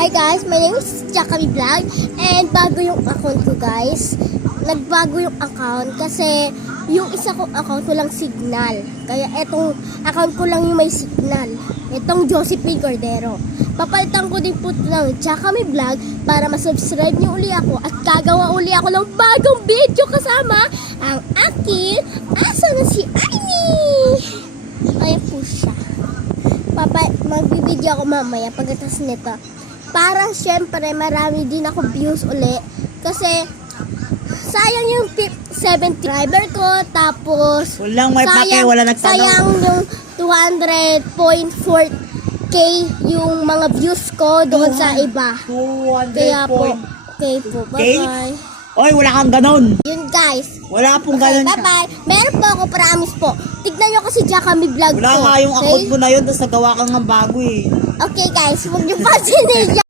Hi guys, my name is Jakami Vlog and bago yung account ko guys. Nagbago yung account kasi yung isa kong account ko lang signal. Kaya etong account ko lang yung may signal. Etong Josephine Cordero. Papalitan ko din po ng Jakami Vlog para masubscribe niyo uli ako at gagawa uli ako ng bagong video kasama ang aking aso na si Aimee. Ayan po siya. Magbibideo ako mamaya pagkatapos nito. Para syempre marami din ako views uli. Kasi sayang yung 70 driver ko. Tapos walang may pake, wala nagtanong. Sayang yung 200.4k yung mga views ko doon sa iba. 200 Kaya po, point. okay po. Bye-bye. Oy, wala kang ganon. Yun guys. Wala pong Okay, ganon siya. bye-bye. Meron po ako, promise po. Tignan nyo kasi Jakami Vlog ko. Wala nga yung Okay? account mo na yun, tapos nagawa ka ng bago eh. Okay guys, huwag niyo pansinin.